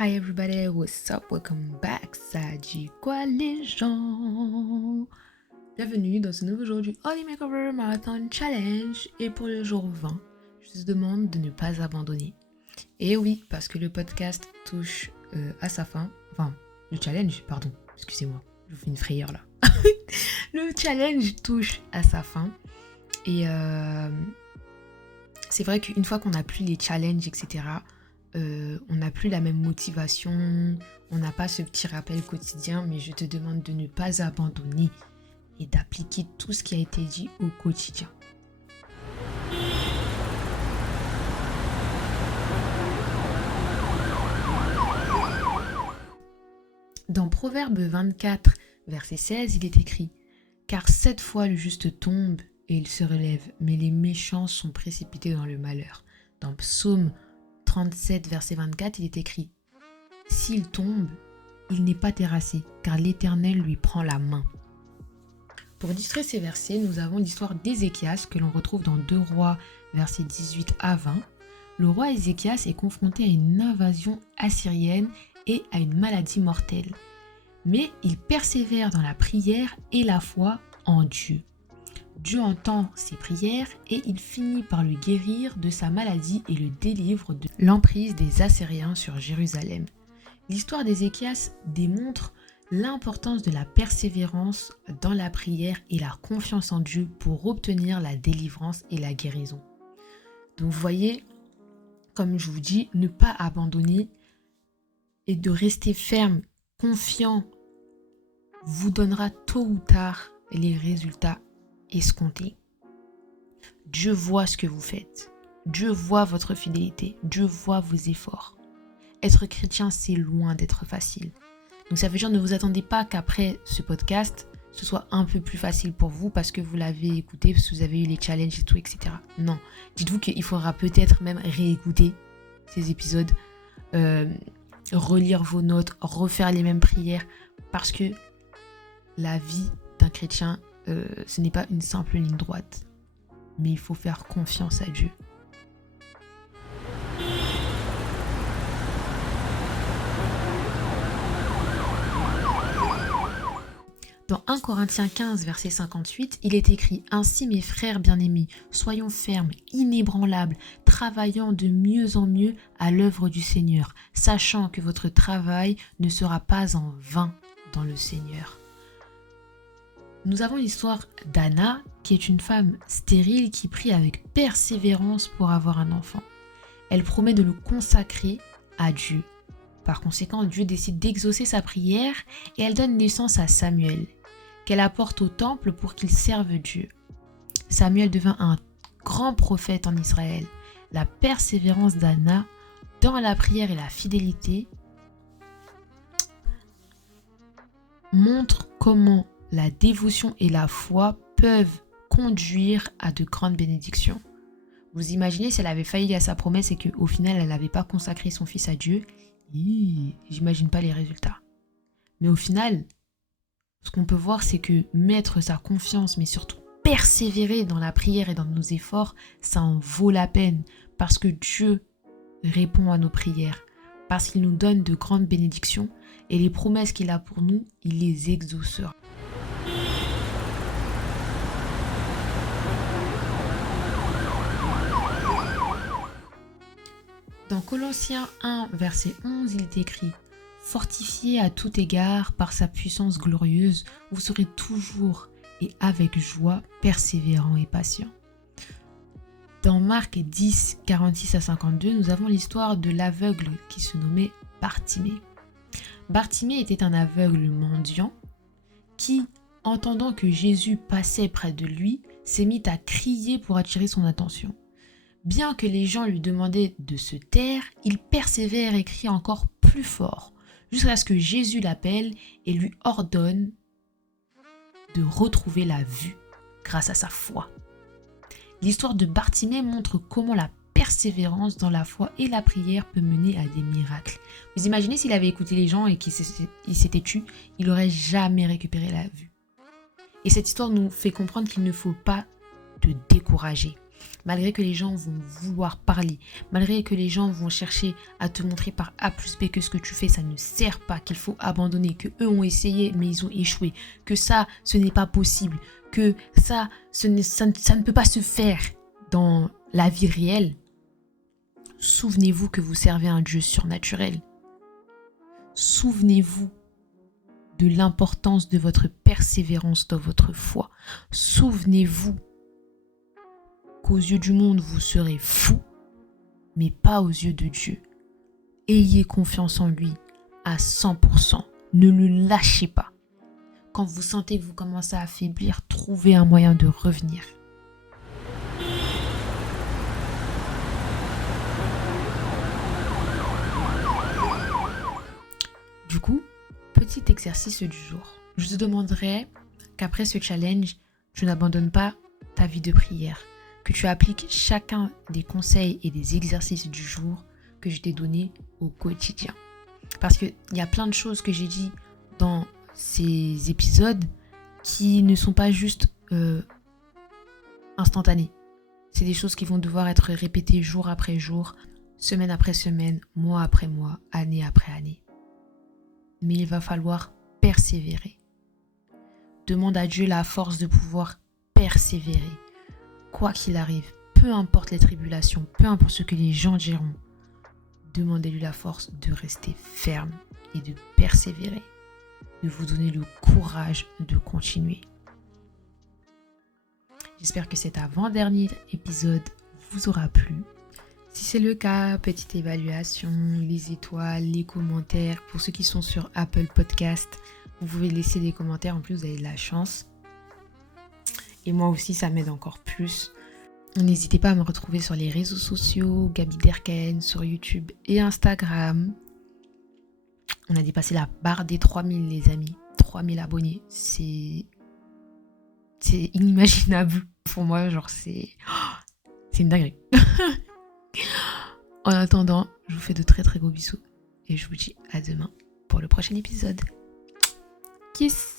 Hi everybody, what's up? Welcome back, ça dit quoi les gens? Bienvenue dans ce nouveau jour du Holy Makeover Marathon Challenge. Et pour le jour 20, je te demande de ne pas abandonner. Et oui, parce que le podcast touche à sa fin. Enfin, le challenge, pardon, excusez-moi, je vous fais une frayeur là. Le challenge touche à sa fin. Et c'est vrai qu'une fois qu'on n'a plus les challenges, etc., on n'a plus la même motivation, on n'a pas ce petit rappel quotidien, mais je te demande de ne pas abandonner et d'appliquer tout ce qui a été dit au quotidien. Dans Proverbe 24, verset 16, il est écrit « Car 7 fois le juste tombe et il se relève, mais les méchants sont précipités dans le malheur. » Dans Psaume 37, verset 24, il est écrit « S'il tombe, il n'est pas terrassé, car l'Éternel lui prend la main. » Pour illustrer ces versets, nous avons l'histoire d'Ézéchias que l'on retrouve dans 2 Rois, versets 18 à 20. Le roi Ézéchias est confronté à une invasion assyrienne et à une maladie mortelle. Mais il persévère dans la prière et la foi en Dieu. Dieu entend ses prières et il finit par le guérir de sa maladie et le délivre de l'emprise des Assyriens sur Jérusalem. L'histoire d'Ézéchias démontre l'importance de la persévérance dans la prière et la confiance en Dieu pour obtenir la délivrance et la guérison. Donc vous voyez, comme je vous dis, ne pas abandonner et de rester ferme, confiant, vous donnera tôt ou tard les résultats escomptés. Dieu voit ce que vous faites. Dieu voit votre fidélité. Dieu voit vos efforts. Être chrétien, c'est loin d'être facile. Donc ça veut dire ne vous attendez pas qu'après ce podcast, ce soit un peu plus facile pour vous parce que vous l'avez écouté, parce que vous avez eu les challenges et tout, etc. Non. Dites-vous qu'il faudra peut-être même réécouter ces épisodes, relire vos notes, refaire les mêmes prières parce que la vie d'un chrétien, ce n'est pas une simple ligne droite, mais il faut faire confiance à Dieu. Dans 1 Corinthiens 15, verset 58, il est écrit « Ainsi mes frères bien-aimés, soyons fermes, inébranlables, travaillant de mieux en mieux à l'œuvre du Seigneur, sachant que votre travail ne sera pas en vain dans le Seigneur. » Nous avons l'histoire d'Anna, qui est une femme stérile qui prie avec persévérance pour avoir un enfant. Elle promet de le consacrer à Dieu. Par conséquent, Dieu décide d'exaucer sa prière et elle donne naissance à Samuel, qu'elle apporte au temple pour qu'il serve Dieu. Samuel devint un grand prophète en Israël. La persévérance d'Anna dans la prière et la fidélité montre comment la dévotion et la foi peuvent conduire à de grandes bénédictions. Vous imaginez si elle avait failli à sa promesse et qu'au final elle n'avait pas consacré son fils à Dieu, j'imagine pas les résultats. Mais au final, ce qu'on peut voir, c'est que mettre sa confiance, mais surtout persévérer dans la prière et dans nos efforts, ça en vaut la peine parce que Dieu répond à nos prières, parce qu'il nous donne de grandes bénédictions et les promesses qu'il a pour nous, il les exaucera. Dans Colossiens 1, verset 11, il est écrit « Fortifié à tout égard par sa puissance glorieuse, vous serez toujours et avec joie persévérant et patient. » Dans Marc 10, 46 à 52, nous avons l'histoire de l'aveugle qui se nommait Bartimée. Bartimée était un aveugle mendiant qui, entendant que Jésus passait près de lui, s'est mis à crier pour attirer son attention. Bien que les gens lui demandaient de se taire, il persévère et crie encore plus fort, jusqu'à ce que Jésus l'appelle et lui ordonne de retrouver la vue grâce à sa foi. L'histoire de Bartimée montre comment la persévérance dans la foi et la prière peut mener à des miracles. Vous imaginez s'il avait écouté les gens et qu'il s'était tu, il n'aurait jamais récupéré la vue. Et cette histoire nous fait comprendre qu'il ne faut pas te décourager. malgré que les gens vont vouloir parler, malgré que les gens vont chercher à te montrer par A plus B que ce que tu fais, ça ne sert pas, qu'il faut abandonner, que eux ont essayé mais ils ont échoué, que ça, ce n'est pas possible, que ça ne peut pas se faire dans la vie réelle. Souvenez-vous que vous servez un Dieu surnaturel. Souvenez-vous de l'importance de votre persévérance dans votre foi. Souvenez-vous qu'aux yeux du monde, vous serez fou, mais pas aux yeux de Dieu. Ayez confiance en lui à 100%. Ne le lâchez pas. Quand vous sentez que vous commencez à affaiblir, trouvez un moyen de revenir. Du coup, petit exercice du jour. Je te demanderai qu'après ce challenge, tu n'abandonnes pas ta vie de prière, que tu appliques chacun des conseils et des exercices du jour que je t'ai donnés au quotidien. Parce qu'il y a plein de choses que j'ai dit dans ces épisodes qui ne sont pas juste instantanées. C'est des choses qui vont devoir être répétées jour après jour, semaine après semaine, mois après mois, année après année. Mais il va falloir persévérer. Demande à Dieu la force de pouvoir persévérer. Quoi qu'il arrive, peu importe les tribulations, peu importe ce que les gens diront, demandez-lui la force de rester ferme et de persévérer, de vous donner le courage de continuer. J'espère que cet avant-dernier épisode vous aura plu. Si c'est le cas, petite évaluation, les étoiles, les commentaires. Pour ceux qui sont sur Apple Podcast, vous pouvez laisser des commentaires. En plus, vous avez de la chance. Et moi aussi, ça m'aide encore plus. N'hésitez pas à me retrouver sur les réseaux sociaux, Gaby Derken, sur YouTube et Instagram. On a dépassé la barre des 3000, les amis. 3000 abonnés. C'est inimaginable pour moi. Genre, c'est une dinguerie. En attendant, je vous fais de très très gros bisous et je vous dis à demain pour le prochain épisode. Kiss!